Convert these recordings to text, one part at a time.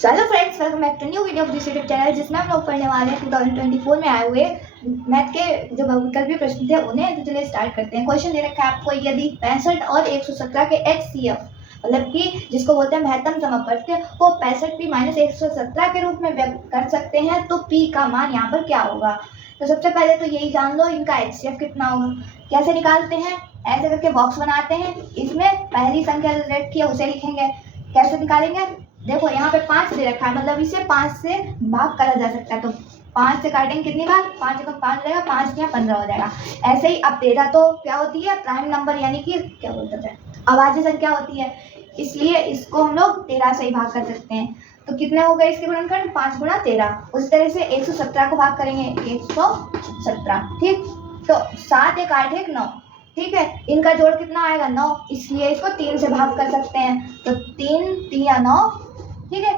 चलो friends, welcome back to new video of this YouTube channel, जिसमें हम लोग पढ़ने वाले हैं 2024 में आए हुए मैथ के जो विकल्पीय प्रश्न थे उन्हें। तो चलिए स्टार्ट करते हैं। क्वेश्चन दे रखा है आपको, यदि 65 और 117 के HCF मतलब कि जिसको बोलते हैं महत्तम समप्रत्य को 65p - 117 के रूप में व्यक्त कर सकते हैं, तो p का मान यहाँ पर क्या होगा। तो सबसे पहले तो यही जान लो इनका HCF कितना होगा। कैसे निकालते हैं, ऐसे करके बॉक्स बनाते हैं, इसमें पहली संख्या रेट की है उसे लिखेंगे। कैसे निकालेंगे, देखो यहाँ पे 5 दे रखा है, मतलब इसे 5 से भाग करा जा सकता है। तो 5 से काटेंगे कितनी बार, 5 एकम 5 हो जाएगा, 5 या 15 हो जाएगा। ऐसे ही अब 13 तो क्या होती है, प्राइम नंबर यानी कि क्या बोलते हैं, अभाज्य संख्या होती है, इसलिए इसको हम लोग 13 से ही भाग कर सकते हैं। तो कितने हो गए इसके गुणनखंड, 5 गुणा 13। उसी तरह से 117 को भाग करेंगे 117, ठीक। तो 7 1 8 1 9, ठीक है। इनका जोड़ कितना आएगा, 9, इसलिए इसको 3 से भाग कर सकते हैं। तो 3 3 या 9, ठीक है।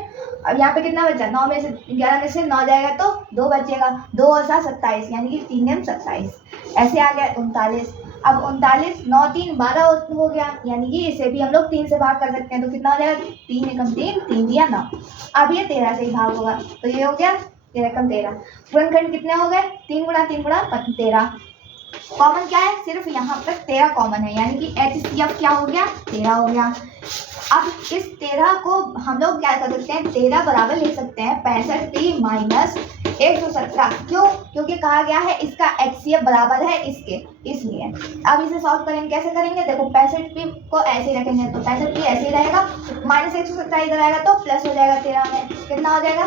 अब यहाँ पे कितना बचा, 9 में से 11 में से 9 जाएगा तो 2 बचेगा, 2 और 7 27, यानी कि 3 9 27। ऐसे आ गया 39। अब 39 9 3 12 हो गया, यानी कि इसे भी हम लोग 3 से भाग कर सकते हैं। तो कितना हो जाएगा, 3 एकम 3, 3 दिया 9। अब ये 13 से ही भाग होगा, तो ये हो गया 13 एकम 13। गुणनखंड कितने हो गए, 3 गुणा 3 गुणा 13। कॉमन क्या है, सिर्फ यहाँ पर 13 कॉमन है, यानी कि HCF क्या हो गया, 13 हो गया। अब इस 13 को हम लोग क्या कर सकते हैं, 13 बराबर लिख सकते हैं 65p - 117। क्यों, क्योंकि कहा गया है इसका HCF बराबर है इसके, इसलिए। अब इसे सॉल्व करेंगे, कैसे करेंगे, देखो 65p को ऐसे ही रखेंगे, तो 65p ऐसे ही रहेगा, माइनस 117 इधर आएगा तो प्लस हो जाएगा 13 में, कितना हो जाएगा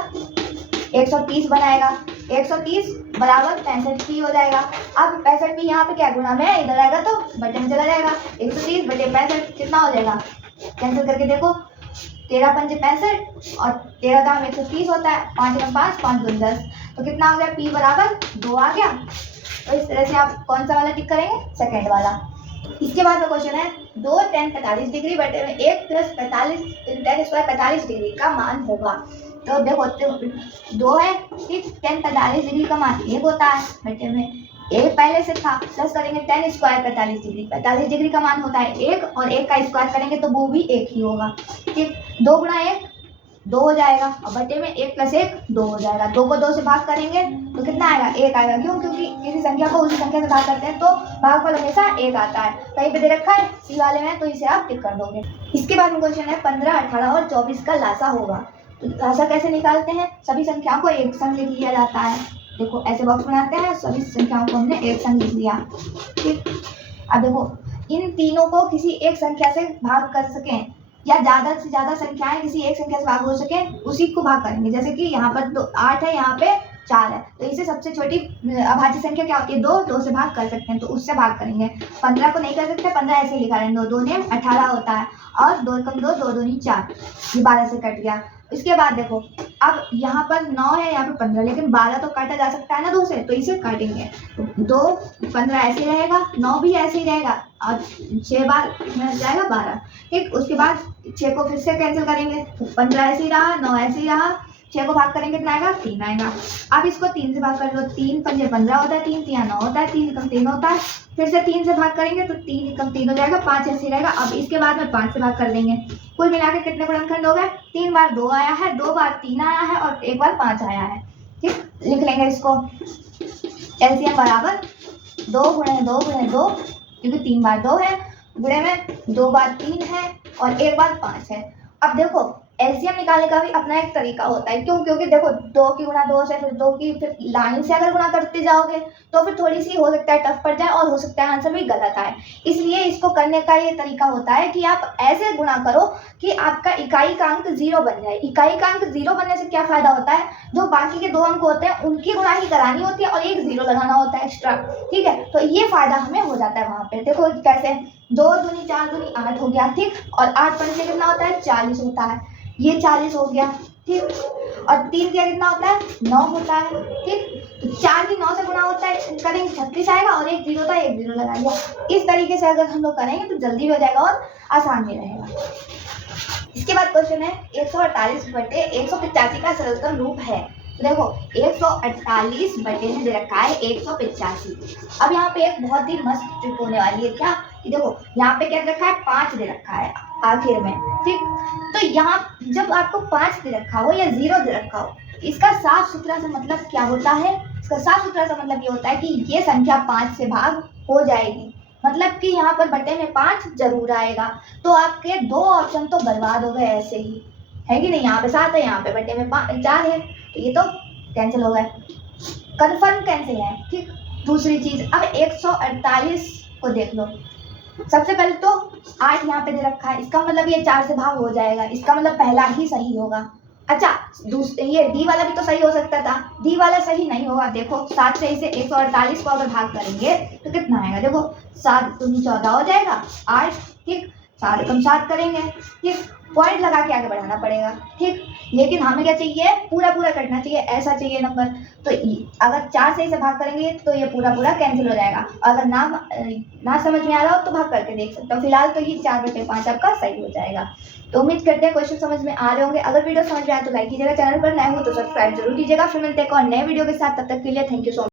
130 बनाएगा। 130 बराबर 65p हो जाएगा। अब 65p यहाँ पे क्या गुणा में है, इधर आएगा तो बटे में चला जाएगा। 130 बटे 65 कितना हो जाएगा, कैंसिल करके देखो, 13 पंजे 65 और 13 दाम 130 होता है, 5 एकम 5 5 दूनी 10। तो कितना हो गया, p बराबर 2 आ गया। तो इस तरह से आप कौन सा वाला टिक करेंगे, सेकेंड वाला। इसके बाद में क्वेश्चन है, 2 tan 45 डिग्री बटे में 1 + 45 tan स्क्वायर 45 डिग्री का मान होगा। तो देखो 2 है, ठीक, tan 45 डिग्री का मान 1 होता है, बटे में 1 पहले से था, प्लस करेंगे tan स्क्वायर 45 डिग्री, 45 डिग्री का मान होता है 1, और 1 का स्क्वायर करेंगे तो वो भी 1 ही होगा, ठीक। 2 गुणा 1 2 हो जाएगा, और बटे में 1 + 1 2 हो जाएगा। 2 को 2 से भाग करेंगे तो कितना आएगा, 1 आएगा। क्यों, क्योंकि किसी संख्या को उसी संख्या से भाग करते हैं तो भागफल हमेशा 1 आता है। कहीं पे दे रखा है सी वाले में, तो इसे आप टिक कर दोगे। इसके बाद में क्वेश्चन है, 15 18 और 24 का लासा होगा। तो लासा कैसे निकालते हैं, सभी संख्याओं को एक संग लिख लिया जाता है। देखो ऐसे बॉक्स बनाते हैं, सभी संख्याओं को हमने एक संग लिख लिया, ठीक। अब देखो इन तीनों को किसी एक संख्या से भाग कर सकें, या ज्यादा से ज्यादा संख्याएं किसी एक संख्या से भाग हो सके, उसी को भाग करेंगे। जैसे कि यहाँ पर 8 है, यहाँ पे 4 है, तो इसे सबसे छोटी अभाज्य संख्या क्या होती है, 2 से भाग कर सकते हैं, तो उससे भाग करेंगे। 15 को नहीं कर सकते, 15 ऐसे ही लिखा है, 2 ने 18 होता है, और 2 एकम 2 2 दूनी 4, ये 12 से कट गया। इसके बाद देखो अब यहाँ पर 9 है, यहाँ पे 15, लेकिन 12 तो काटा जा सकता है ना 2 से, तो इसे काटेंगे। तो 2 15 ऐसे ही रहेगा, 9 भी ऐसे ही रहेगा, और 6 बार मिल जाएगा 12, ठीक। उसके बाद 6 को फिर से कैंसिल करेंगे, 15 ऐसे ही रहा, 9 ऐसे ही रहा, 6 को भाग करेंगे कितना आएगा, 3 आएगा। अब इसको 3 से भाग कर लो, 3 पंजे 15 होता है, 3 3 9 होता है, 3 एकम 3 होता है, फिर से 3 से भाग करेंगे तो 3 एकम 3 हो जाएगा, 5 ऐसे ही रहेगा। अब इसके बाद में 5 से भाग कर देंगे, कुल मिलाकर कितने गुणनखंड हो गए, 3 बार 2 आया है, 2 बार 3 आया है, और 1 बार 5 आया है, ठीक। लिख लेंगे इसको, एलसीएम बराबर 2 गुणे 2 गुणे 2, क्योंकि 3 बार 2 है, गुणे में 2 बार 3 है, और 1 बार 5 है। अब देखो एलसीएम निकालने का भी अपना एक तरीका होता है। क्यों, क्योंकि देखो 2 की गुणा 2 से, फिर 2 की फिर लाइन से अगर गुणा करते जाओगे तो फिर थोड़ी सी हो सकता है टफ पड़ जाए, और हो सकता है आंसर भी गलत आए। इसलिए इसको करने का ये तरीका होता है कि आप ऐसे गुणा करो कि आपका इकाई का अंक 0 बन जाए। इकाई का अंक 0 बनने से क्या फायदा होता है, जो बाकी के 2 अंक होते हैं उनकी गुणा ही करानी होती है, और एक 0 लगाना होता है एक्स्ट्रा, ठीक है। तो ये फायदा हमें हो जाता है वहां पे। देखो कैसे, 2 दूनी 4 दूनी 8 हो गया, ठीक, और 8 पंजे कितना होता है, 40 होता है, ये 40 हो गया, ठीक। और 3 का कितना होता है, 9 होता है, ठीक। तो 4 की 9 से गुणा होता है, करेंगे 36 आएगा, और एक 0 होता है, एक 0 लगा दिया। इस तरीके से अगर हम लोग करेंगे तो जल्दी भी हो जाएगा और आसान भी रहेगा। इसके बाद क्वेश्चन है, 148 बटे 185 का सरलतम रूप है। तो देखो 148 बटे में दे रखा है 185। अब यहाँ पे एक बहुत ही मस्त ट्रिक होने वाली है, क्या कि देखो यहाँ पे क्या दे रखा है, 5 दे रखा है, आखिर में, ठीक। तो यहाँ जब आपको 5 दे रखा हो या 0 दे रखा हो, इसका साफ सुथरा सा मतलब क्या होता है? इसका साफ सुथरा सा मतलब ये होता है कि ये संख्या 5 से भाग हो जाएगी, मतलब कि यहाँ पर बटे में 5 जरूर आएगा। तो आपके 2 ऑप्शन तो बर्बाद हो गए ऐसे ही, है कि नहीं? यहाँ पे 7 है, यहाँ पे बटे में 4 है, तो ये तो कैंसिल हो गए, कन्फर्म कैंसिल है, ठीक। दूसरी चीज, अब 148 को देख लो। सबसे पहले तो 8 यहाँ पे दे रखा है, इसका मतलब ये 4 से भाग हो जाएगा, इसका मतलब पहला ही सही होगा। अच्छा, ये डी वाला भी तो सही हो सकता था, डी वाला सही नहीं होगा। देखो 7 से इसे 148 को अगर भाग करेंगे तो कितना आएगा? देखो 7 दूनी 14 हो जाएगा, 8, ठीक। 7 कम 7 करेंगे, ठीक। पॉइंट लगा के आगे बढ़ाना पड़ेगा, ठीक। लेकिन हमें क्या चाहिए? पूरा पूरा कटना चाहिए, ऐसा चाहिए नंबर। तो अगर 4 से इसे भाग करेंगे तो ये पूरा पूरा कैंसिल हो जाएगा। अगर ना समझ में आ रहा हो तो भाग करके देख सकते हो। फिलहाल तो ये 4/5 आपका सही हो जाएगा। तो उम्मीद करते हैं क्वेश्चन समझ में आ रहे होंगे। अगर वीडियो समझ में आए तो लाइक कीजिएगा, चैनल पर नए हो तो सब्सक्राइब जरूर कीजिएगा। फिर मिलते हैं एक और नए वीडियो के साथ, तब तक के लिए थैंक यू सो मच।